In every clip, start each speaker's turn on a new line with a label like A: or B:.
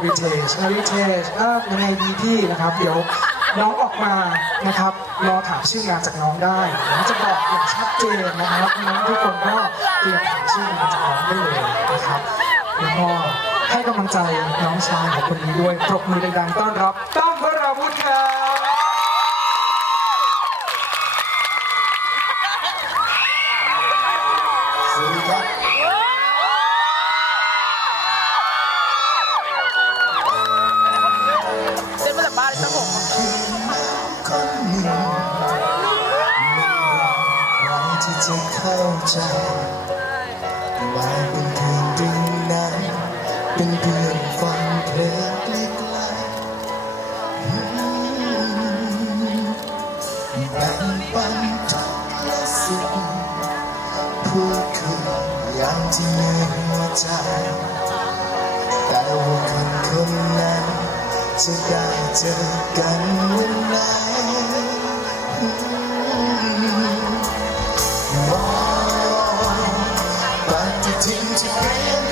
A: Heritage Heritage เออยังไงดีพี่นะครับ เดี๋ยวน้องออกมานะครับรอถามชื่องานจากน้องได้ผมจะบอกอย่างชัดเจนนะครับน้องทุกคนก็เตรียมถามชื่องานจากน้องได้เลยนะครับแล้วก็ให้กำลังใจน้องชายของคนนี้ด้วยปรบมือดังๆต้อนรับต้อมวราวุธครับ
B: เข้า
C: ใจ มาเป็นคืนดึงนั้นเป็นเพื่อนฟังเพลงไกลๆแบ่งปันทุกละสุขพูดคุยอย่างที่ในหัวใจ แต่ว่าคนคนนั้นจะได้เจอกันวันไหน ฏิทิน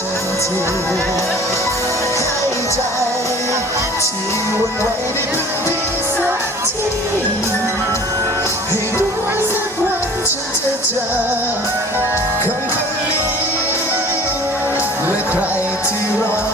C: ฉันทีให้ใจ ที่วันไหวได้พึ่งพี่สักทีให้รู้ว่าสักวันฉันจะเจอคนคนนี้และใครที่รอ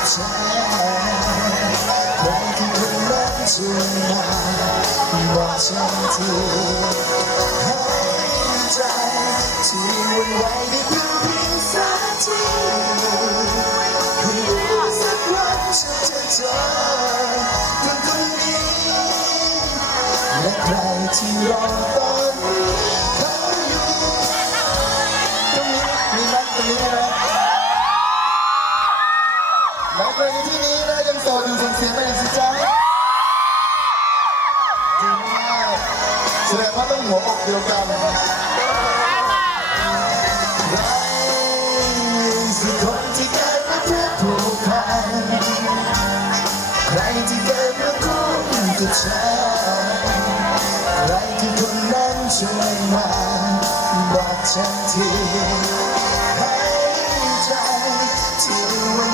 C: กับฉันที่คนนั้นช่วยมาบอกฉันทีให้ใจที่วันไหวได้เพื่อเพียงสักทีให้รู้สักวันฉันจะเจอคนคนนี้และใครที่รอตอนนี้เขาอยู่ตรงนี้มีไหมตรงนี้ไห โสดอยู่ส่งเสียงมาหน่อยสิจ๊ะจริงมากแสดงว่าต้องหัวอกเดียวกันใครสักคนที่เกิดมาเพื่อผูกพันใครที่เกิดมาคู่กับฉันใครคือคนนั้นช่วยมาบอกฉันทีให้ใจที่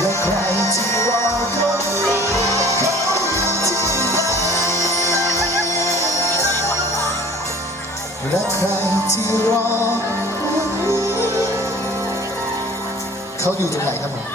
C: และใครที่รอคนนี้เขาอยู่ที่ไหนและใครที่รอวันนี้เขาอยู่ตรงไหนครับผม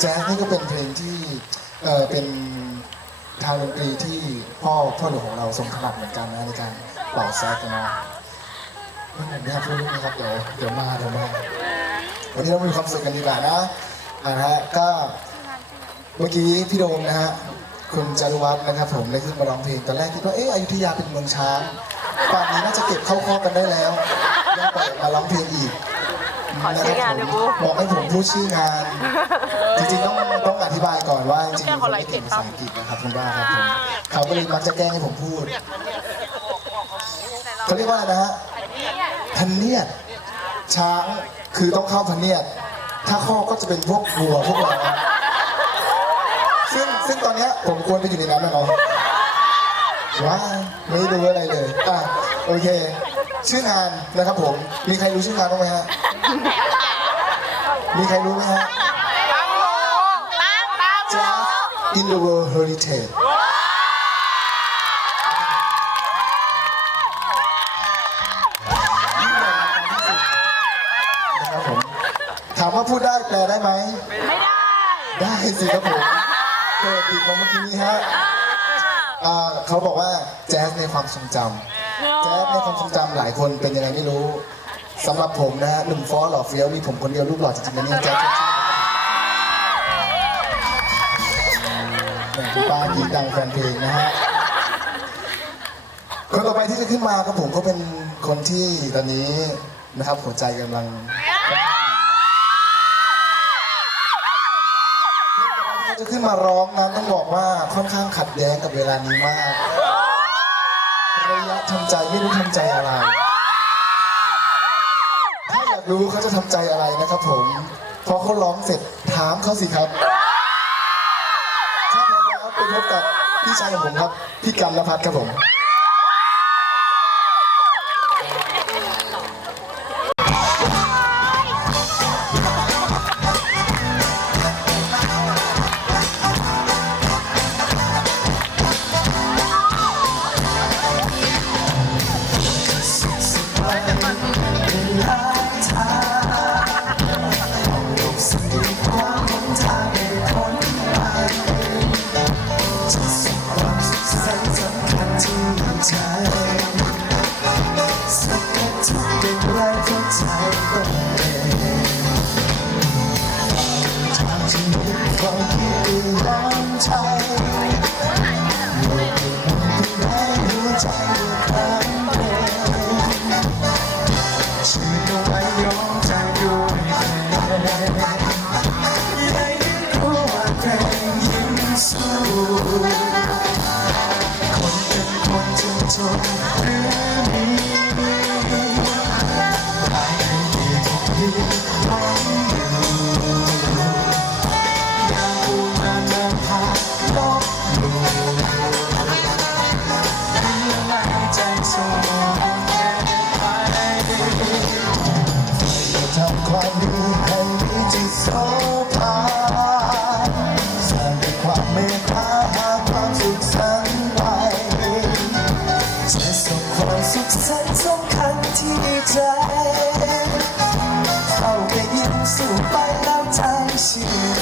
C: แจ๊สนี่ก็เป็นเพลงที่เออเป็นทางดนตรีที่พ่อพ่อหลวงของเราทรงถนัดเหมือนกันนะในการเป่าแซกนะไม่ผมไม่อยากพูดเรื่องนี้ครับเดี๋ยวเดี๋ยวมาเดี๋ยวมาวันนี้เรามีความสุขกันดีกว่านะนะฮะก็เมื่อกี้พี่โดมนะฮะคุณจารุวัฒน์นะครับผมได้ขึ้นมาร้องเพลงตอนแรกคิดว่าเอ๊ะอยุธยาเป็นเมืองช้างป่านนี้น่าจะเก็บเข้าคอกันได้แล้วยังไปมาร้องเพลงอีก
B: อชื่องานด้วยบุ๊ค
C: บอกให้ผมพูดชื่องาน จริงๆต้องต้องอธิบายก่อนว่าจริงๆ
B: แกล้งคนไร้
C: ไม่
B: เกี
C: เก่
B: ยรงติ
C: ภาษาอังกฤษนะครับคุณบ้าครับผมเขาก็เลยมักจะแกล้งให้ผมพูดเขาเรียกว่าอะไรนะฮะพันเนียดช้างคือต้องเข้าพันเนียด ถ้าข้อก็จะเป็นพวกวัวพวกเราซึ่งซึ่งตอนเนี้ยผมควรไปอยู่ในนั้นนะเนาะว้ายไม่รู้อะไรเลยอะโอเค ชื่องานนะครับผมมีใครรู้ชื่องานบ้างไหมฮะมีใครรู้ไหมฮะ
B: ตั้งโลตั้งตั้งโล
C: Jazz in the World Heritage ยิ่งใหญ่อลังการที่สุดนะครับผมถามว่าพูดได้แปลได้ไหม
B: ไม่ได้
C: ได้สิครับผมเกิดอีกมาเมื่อกี้นี้ฮะอ่าเขาบอกว่าแจ๊สในความทรงจำแจ๊สในความทรงจำหลายคนเป็นยังไงไม่รู้สำหรับผมนะฮะหนุ่มฟอสหล่อเฟี้ยวนี่ผมคนเดียวรูปหล่อจริงๆนะเนี่ยแจ๊สชวนชื่นแหม่คุณป้ากีดังแฟนเพลงนะฮะคนต่อไปที่จะขึ้นมาครับผมก็เป็นคนที่ตอนนี้นะครับหัวใจกำลังจะขึ้นมาร้องนั้นต้องบอกว่าค่อนข้างขัดแย้งกับเวลานี้มาก ระยะทำใจไม่รู้ทำใจอะไร ถ้าอยากรู้เขาจะทำใจอะไรนะครับผม พอเขาร้องเสร็จถามเขาสิครับถ้าพร้อมแล้วไปพบกับพี่ชายของผมครับ พี่กันละพัดครับผม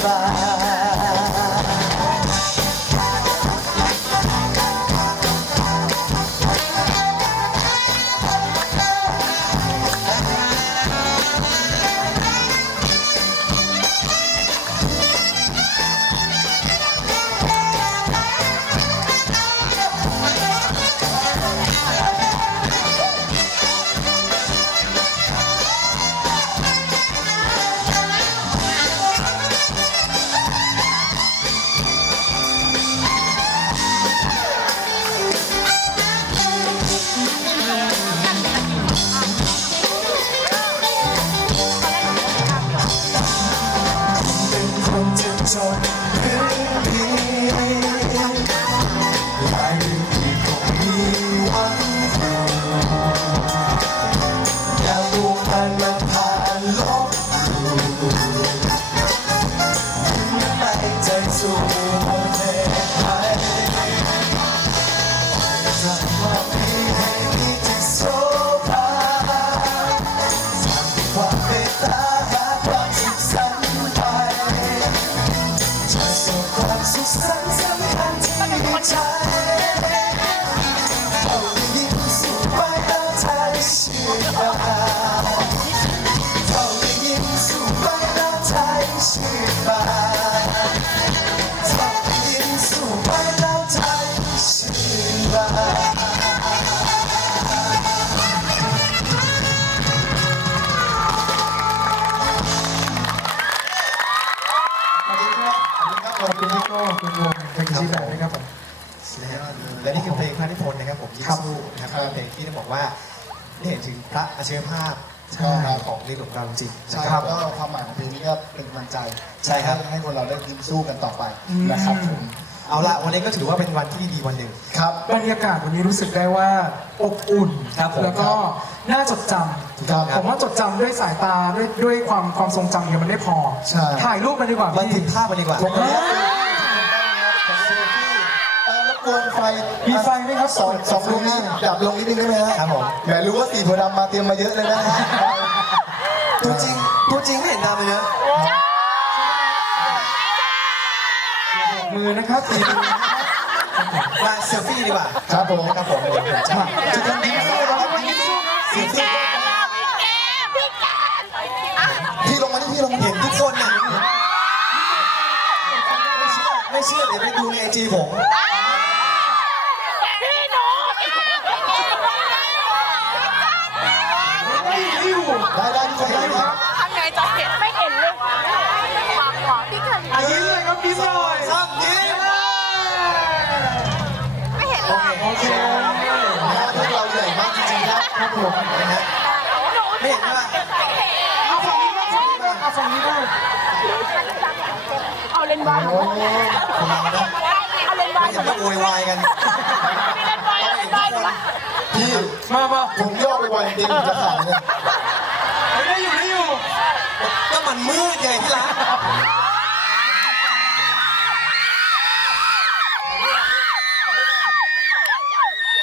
C: ชี ขอบ
A: คุณพี่โก้คุณวงเพลงชีแบบนะครับผม
D: และนี่คือเพลงพระนิพนธ์นะครับผมยิ
A: ครับ
D: สู้นะครับเป็นเพลงที่ต้องบอกว่าได้เห็นถึงพระอัจฉริยภาพของในหลวงเราจริงๆ
C: ใช่ครับก็ความหมายของเพลงนี้ก็เป็นกำลังใจ
D: ใช่ครับ
C: ให้คนเราได้ยิ้มสู้กันต่อไปนะครับผม
D: เอาละวันนี้ก็ถือว่าเป็นวันที่ดีๆวันหนึ่ง
C: ครับ
A: บรรยากาศวันนี้รู้สึกได้ว่าอบอุ่น
D: ครับ
A: แล้วก็น่าจดจ
C: ถูก ต้องำครับ
A: ผมว่าจดจำด้วยสายตาด้วยด้วยความความทรงจำเนี่ยมันไม่พอ
C: ใช่
A: ถ่ายรูปมันดีกว่า
D: บันทึ
A: พี่
D: กภาพมันดีกว่า
C: ผมขออนุญาตขอเซลฟี่เอ่อรบกวนไฟ
A: มีไฟไหมครับ
C: สองสองดวงนี้ดับลงนิดนึงได้ไหมฮะ
D: ครับผม
C: แหมรู้ว่าสีโพธิ์ดำมาเตรียมมาเยอะเลยนะฮะ
D: ตัวจริงตัวจริงไม่เห็นดำเลยเนอะ
A: มือนะครับตีมือนะครับ
D: มาเซลฟี่ดีกว่า
C: ครับผม
D: ครับผมเดี๋ยวผมจะ
A: จุดทำดีสู้นะครับวันนี้สู้นะ
D: เซลฟี่
C: พี่ลงมาที่พี่ลงมา
D: เห็นทุกคนน่ะไม่เชื่อไม่เชื่อเดี๋ยวไปดูในไอจี ผม
A: ไม่อยู่
C: ได้ได้ทุกคนได้ครับ
B: ทำไงจะเห็นไม่เห็นเลยหวังหวังพี่เกิด
A: อะยิ้มเลยครับพี่หน่อย
D: ซ้ำยิ้ม
B: ไม่เห็นเลย
A: โอเค
C: พวกเราใหญ่มากจริงๆครับ
A: ครับผม
D: นะฮะไม่เห็น
A: เอาฝั่งนี้บ้างเอาฝั่งนี้บ้าง
B: เอาเลนส์วาย วาย
D: อย่ามาโวยวายกัน
B: เอาเลนส์วายเอาเลนส์วาย
C: พี่
A: มามา
C: ผมย่อไปบ่อยจริงๆจะขาดเนี่ย
A: ได้อยู่ได้อยู่
D: ก็มันมืดไงที่รัก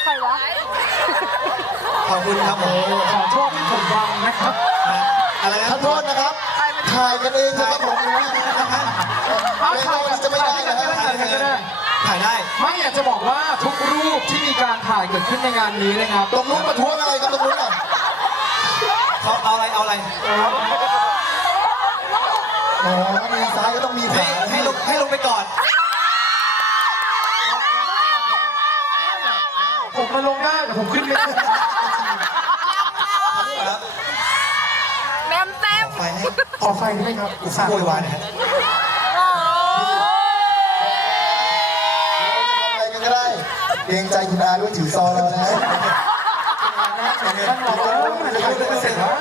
B: ใครวะ
D: ขอบคุณครับผม
A: ขอโทษที่ผมบังนะครับ
D: อะไรนะ
C: ขอโทษนะครับถ่ายกันเองนะครับผมนะ
A: เอา
C: ไม่
A: ถ่าย
C: ว่าจะไม่ได้นะค
A: ถ่ายกันก็ได้
D: ถ่ายได้
A: ไม่อยากจะบอกว่าทุกรูปที่มีการถ่ายเกิดขึ้นในงานนี้นะครับ
C: ตรงนู้นประท้วงอะไรครับตรงนู้นอะ
D: เขาเอาอะไรเอาอะไร
C: อ๋อมีซ้ายก็ต้องมีข
D: ให้
C: วา
D: ให้ลงให้ลงไปก่อน
A: ผมมาลงได้แต่ผมขึ้นไม่ได้
D: ครับ
B: เต็มเต็ม
D: ไฟให้
A: ขอไฟได้ไหมครับอุตส่าห์
D: โวยวายนะฮะ
C: เราจะทำอะไรกันก็ได้ เกรงใจคุณอาด้วยถือซองเรานะ
A: ท่านบอกว่าเมื่อไหร่จะถ่ายรูปกันเสร็จแล้ว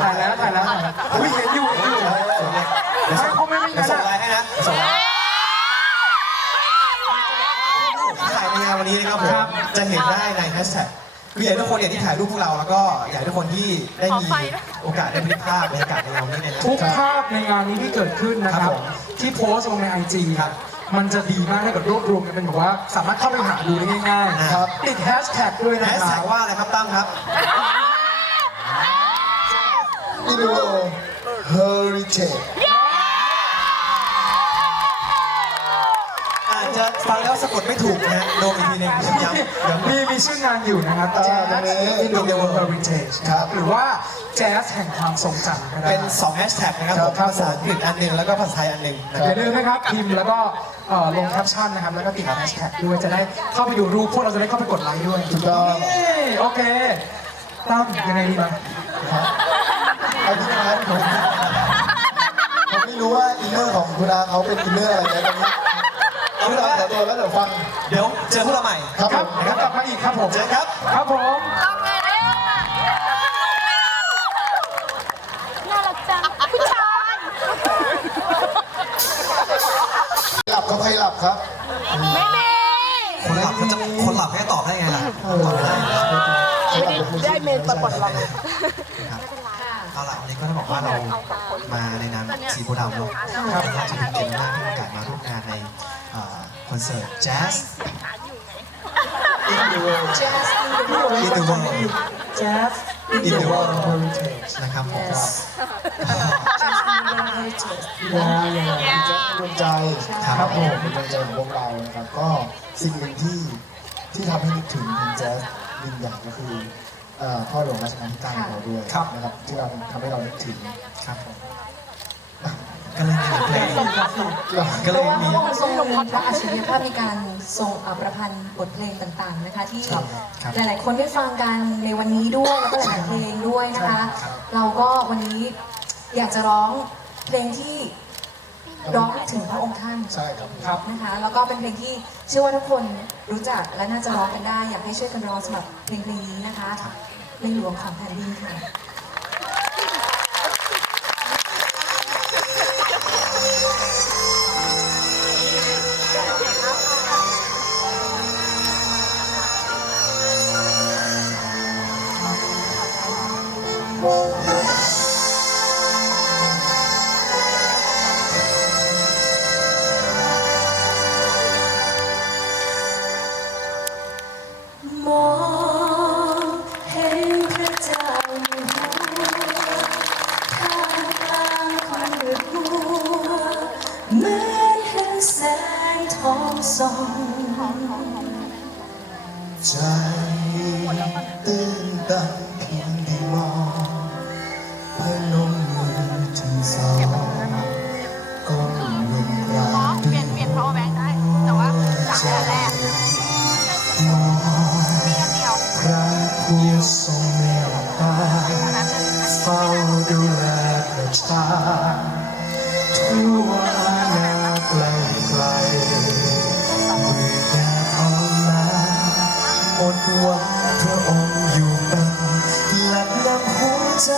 A: ถ่ายแล้วถ่ายแล้วถ่ายแล้วอุ้ยเห็นอยู่เห็นอยู่
D: เดี๋ยว
A: ไม่เขาไม่ไม่
D: เดี๋ยว
A: งั้น
D: ส่ง
A: อะ
D: ไลน์ให้นะส่งไลน์ถ่ายในงานวันนี้นะครับผมจะเห็นได้ในแฮชแท็กคืออยากให้ทุกคนเนี่ยที่ถ่ายรูปพวกเราแล้วก็อยากให้ทุกคนที่ได้มีโอกาสได้บันทึกภาพบรรยากาศในงานนี้เนี่ย
A: ทุกภาพในงานนี้ที่เกิดขึ้นนะครับ ที่โพสต์ลงในไอจี
D: ครับ
A: มันจะดีมากถ้าเกิดรวบรวมกันเป็นแบบว่า สามารถเข้าไปหาดูได้ง่าย
D: ครับ
A: ติดแฮชแท็กด้วยนะ
D: แฮช
A: ค
D: แท็
A: รั
D: ก
A: บ
D: ว่าอะไรครับตั้มครับ
C: นี่ดูเฮอริเทจ
D: จจะฟังแล้วสะกดไม่ถูกนะฮะโดมอีกทีหนึงย้ำย้ำ
A: มีมีชื่องานอยู่นะครับ Jazz in the World Heritage
C: ครับ
A: หรือว่าแจ๊สแห่งความทรงจำก็ได้
D: เป็น2แฮชแท็กนะครับผม
A: ครับ
D: ภาษาอังกฤษอันหนึ่งแล้วก็ภาษาไทยอันหนึ่งนะ
A: อ
D: ครับ
A: ย่าลืมนะครับพิมพ์แล้วก็เอ่อลงแคปชั่นนะครับ แล้วก็ติดแฮชแท็กด้วยจะได้เข้าไปดูรูปพวกเราจะได้เข้าไปกดไลค์ด้วย
C: ถูกต้อง
A: นี่โอเคตั้มยังไงดีบ้าง
C: ไอ้ที่ร้านผมผมไม่รู้ว่าอินเนอร์ของคุณอาเขาเป็นอินเนอร์อะไรนะตอนนี้ เอาเวลาแต่ตัวแล้วเดี๋ยวฟัง
D: เดี๋ยวเจอพวกเราใหม่
C: ครับ
A: ค
C: ผ
A: รับ
C: ม
A: แล้วกลับมาอีกครับผม
D: เจอครับ
A: ครับผม
B: ต้องไงเนี่ยน่ารักจังผู้ชาย
C: หลับก็ใครหลับครับ
B: ไม่มี
D: คนหลับเขาจะคนหลับให้ตอบได้ไงล่ะตอบไม่ได้
B: ได้เมนประกวดเรา
D: เอาล่ะวันนี้ก็ต้องบอกว่าเรามาในนามสีโพธิ์ดำเนาะครับน่าจะเป็นเกียรติมากที่มีโอกาสมาร่วมงานในเอ่อ คอนเสิร์ตแจ๊ส
A: world
E: Jazz in the
A: ที่
E: world
A: เรา
D: In the world
A: Jazz in
D: In
A: the
D: the
A: world
D: world
A: heritage
D: นะครับผม
E: Yes Jazz in the world heritage
C: ยาอย่างแจ๊คดวงใจ
D: ครับผม
C: เป็นดวงใจของพวกเรานะครับก็สิ่งหนึ่งที่ที่ทำให้นึกถึงเพลงแจ๊สหนึ่งอย่างก็คือเอ่อพ่อหลวงรัชกาลที่เก้าของเราด้วย
A: ครับ
C: นะครับที่เราทำให้เรานึกถึง
D: ครับผม ก็เลยมีเพลงก็
E: เล
D: ย
E: ราะว่าพ
D: มี
E: ระองค์ทรงมีพระอัจฉริยภาพในการทรงอ่าประพันธ์บทเพลงต่างๆนะคะ ที่
D: ครับครับ
E: หลายๆ คนได้ฟังกันในวันนี้ด้วยแล้วก็หลายๆเพลงด้วยนะคะ
D: ครับ
E: เราก็วันนี้อยากจะร้องเพลงที่ร้องถึงพระองค์ท่าน
C: ใช่ครับ
A: ครับ
E: นะคะ แล้วก็เป็นเพลงที่เชื่อว่าทุกคนรู้จักและน่าจะร้องกันได้ อยากให้ช่วยกันร้องสำหรับเพลงเพลงนี้นะคะในหลวงของแผ่นดินค่ะ ดูแล
B: ประ
C: ชาทั่วอาณาไกลไกลเมื่อแดดออกมาอดหวังพระองค์อยู่เป็นหลักนำหัวใจ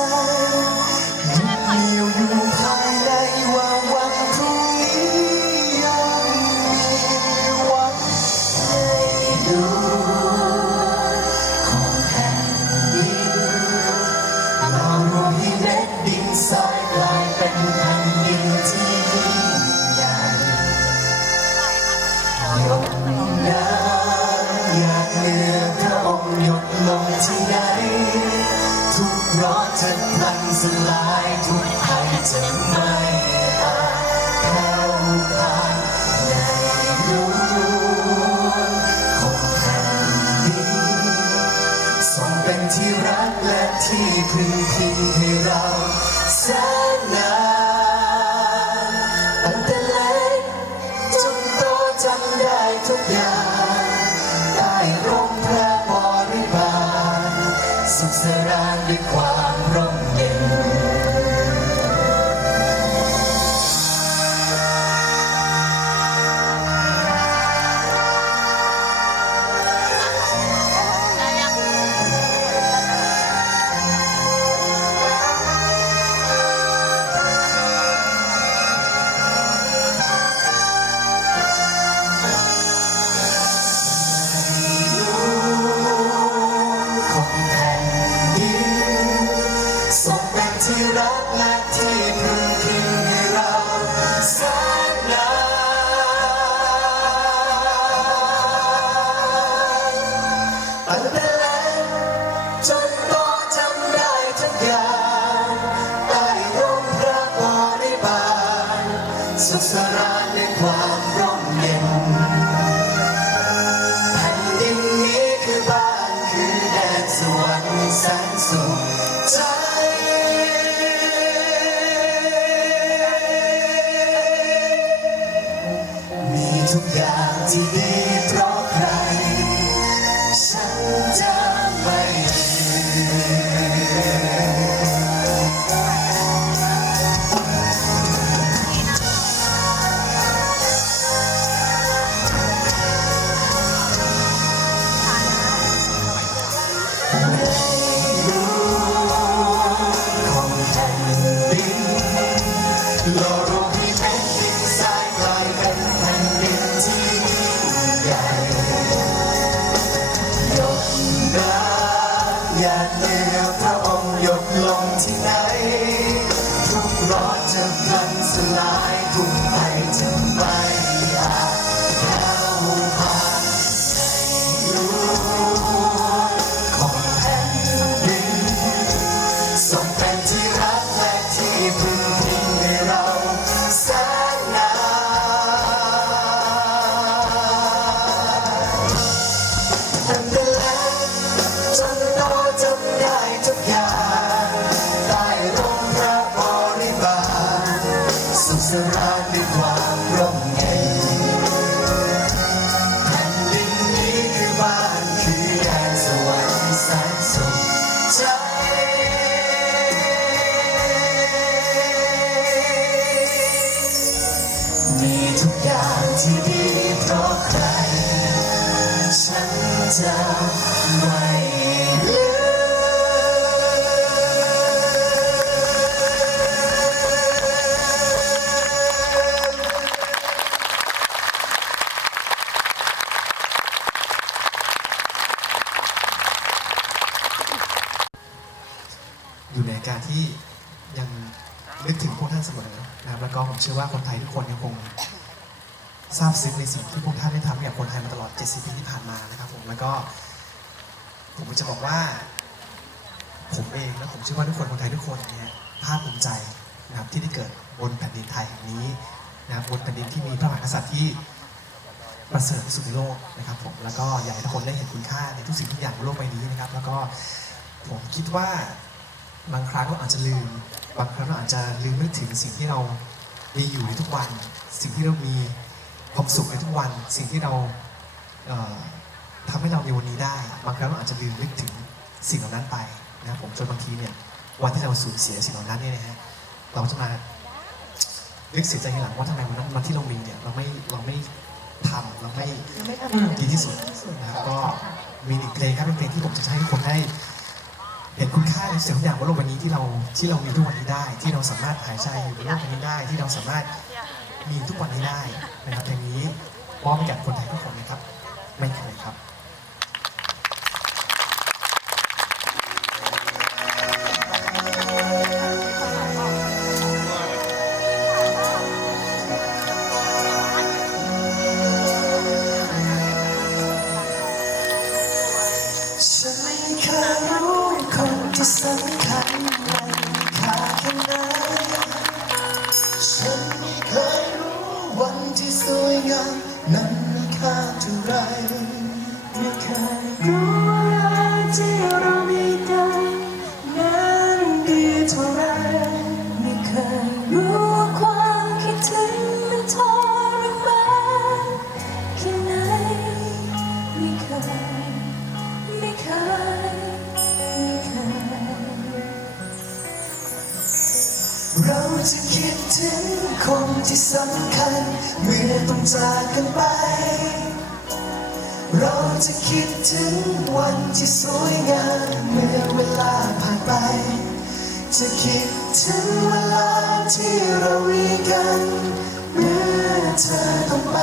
C: ที่พึ่
B: ง
C: พิงให้เรา สราดีก
D: ว่า จะบอกว่า ผมเองและผมเชื่อว่าทุกคนคนไทยทุกคนเนี่ยภาคภูมิใจนะครับที่ได้เกิดบนแผ่นดินไทยแห่งนี้นะครับบนแผ่นดินที่มีพระมหากษัตริย์ที่ประเสริฐที่สุดในโลกนะครับผมแล้วก็อยากให้ทุกคนได้เห็นคุณค่าในทุกสิ่งทุกอย่างบนโลกใบนี้นะครับ แล้วก็ผมคิดว่าบางครั้งเราอาจจะลืม บางครั้งเราอาจจะลืมนึกถึงสิ่งที่เรามีอยู่ในทุกวัน สิ่งที่เรามีความสุขในทุกวัน สิ่งที่เราเอ่อทำให้เราในวันนี้ได้ บางครั้งเราอาจจะลืมนึกถึงสิ่งเหล่านั้นไปนะครับผมจนบางทีเนี่ยวันที่เราสูญเสียสิ่งเหล่านั้นเนี่ยนะฮะเราจะมานึกเสียใจทีหลังว่าทำไมวันนั้นวันที่เรามีเนี่ยเราไม่เราไม่ทำเราไม่
E: ยังไม่ทำ
D: ดีที่สุดนะครับก็มีหนึ่งเพลงครับเป็นเพลงที่ผมจะให้ทุกคนได้เห็นคุณค่าในสิ่งทุกอย่างบนโลกใบนี้ที่เราที่เรามีทุกวันนี้ได้ ที่เราสามารถหายใจอยู่บนโลกใบนี้ได้ ที่เราสามารถมีทุกวันนี้ได้นะครับเพลงนี้มอบให้กับคนไทยทุกคน
F: จะคิดถึงคนที่สำคัญ เมื่อต้องจากกันไป เราจะคิดถึงวันที่สวยงามเมื่อเวลาผ่านไป จะคิดถึงเวลาที่เรามีกัน เมื่อเธอต้องไป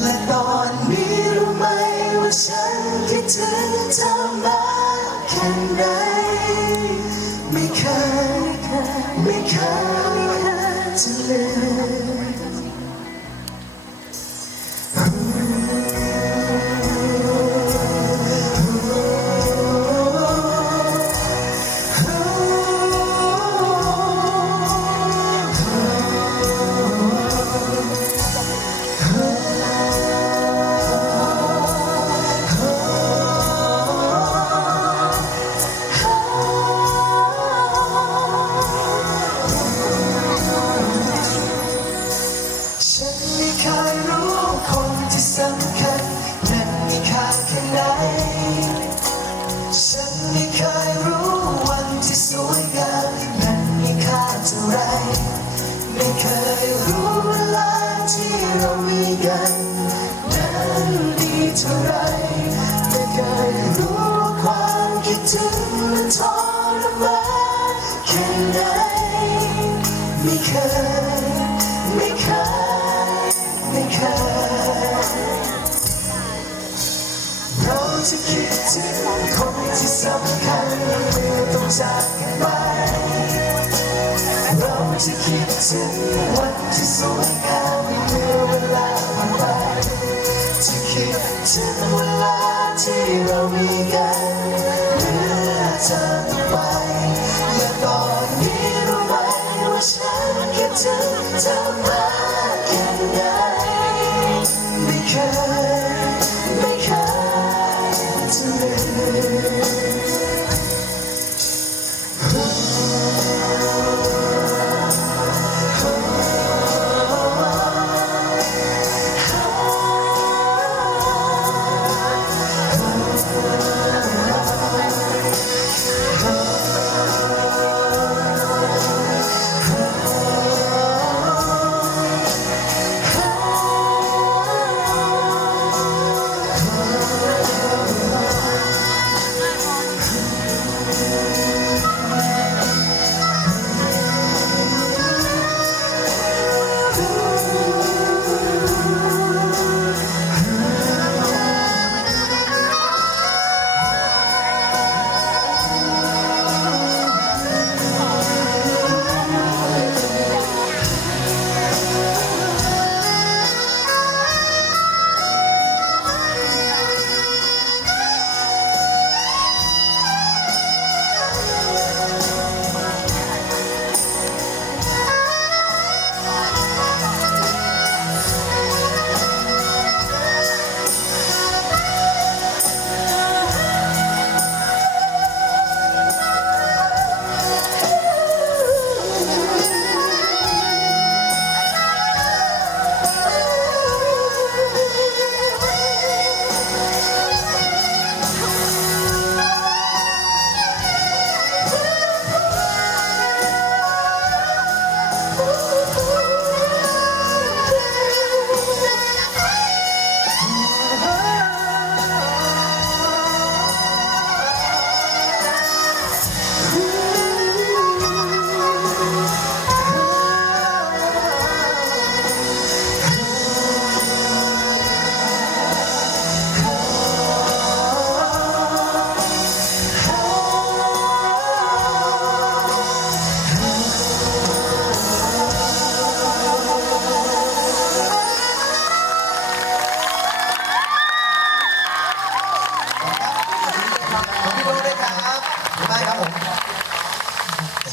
F: และตอนนี้รู้ไหมว่าฉันคิดถึงเธอ ไม่เจะคิดถึง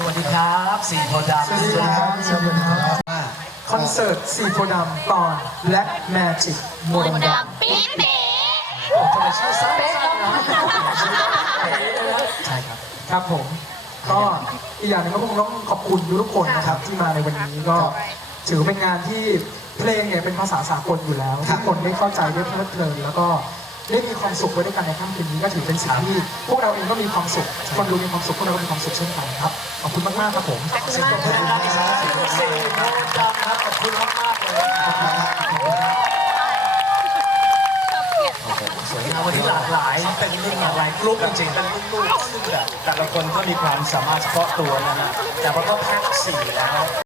G: วัสดีครับสีโพธิ์ดำ
A: สวัสดีครับ
C: สวัสดีครับ
A: คอนเสิร์ตสีโพธิ์ดำตอน Black Magic มนต์ดำ
B: ปิ๊ดปี
A: โอ้ทำไมชื่อสั้นๆนะ
G: ใช่ครับ
A: ครับผม ก็อีกอย่างหนึงก็คงต้องขอบคุณทุกๆคนนะครับที่มาในวันนี้ก็ถือเป็นงานที่เพลงเนี่ยเป็นภาษาสากลอยู่แล้วทุกคนได้เข้าใจได้เพลิดเพลินแล้วก็ ได้มีความสุขไว้ด้วยกันในค่ำคืนนี้ก็ถือเป็นสิ่งที่พวกเราเองก็มีความสุขคนดูมีความสุขพวกเราก็มีความสุขเช่นกันครับขอบคุณมากๆครับผม
G: สีโพธิ์ดำครับขอบคุณมากๆเลยสวยงามวันนี้หลากหลายเป็นรุ่นหลากหลายกลุ่มจริงๆเป็นลูกๆซึ่งแบบแต่ละคนก็มีความสามารถเฉพาะตัวนะฮะแต่ว่าก็แพ็คสีแล้ว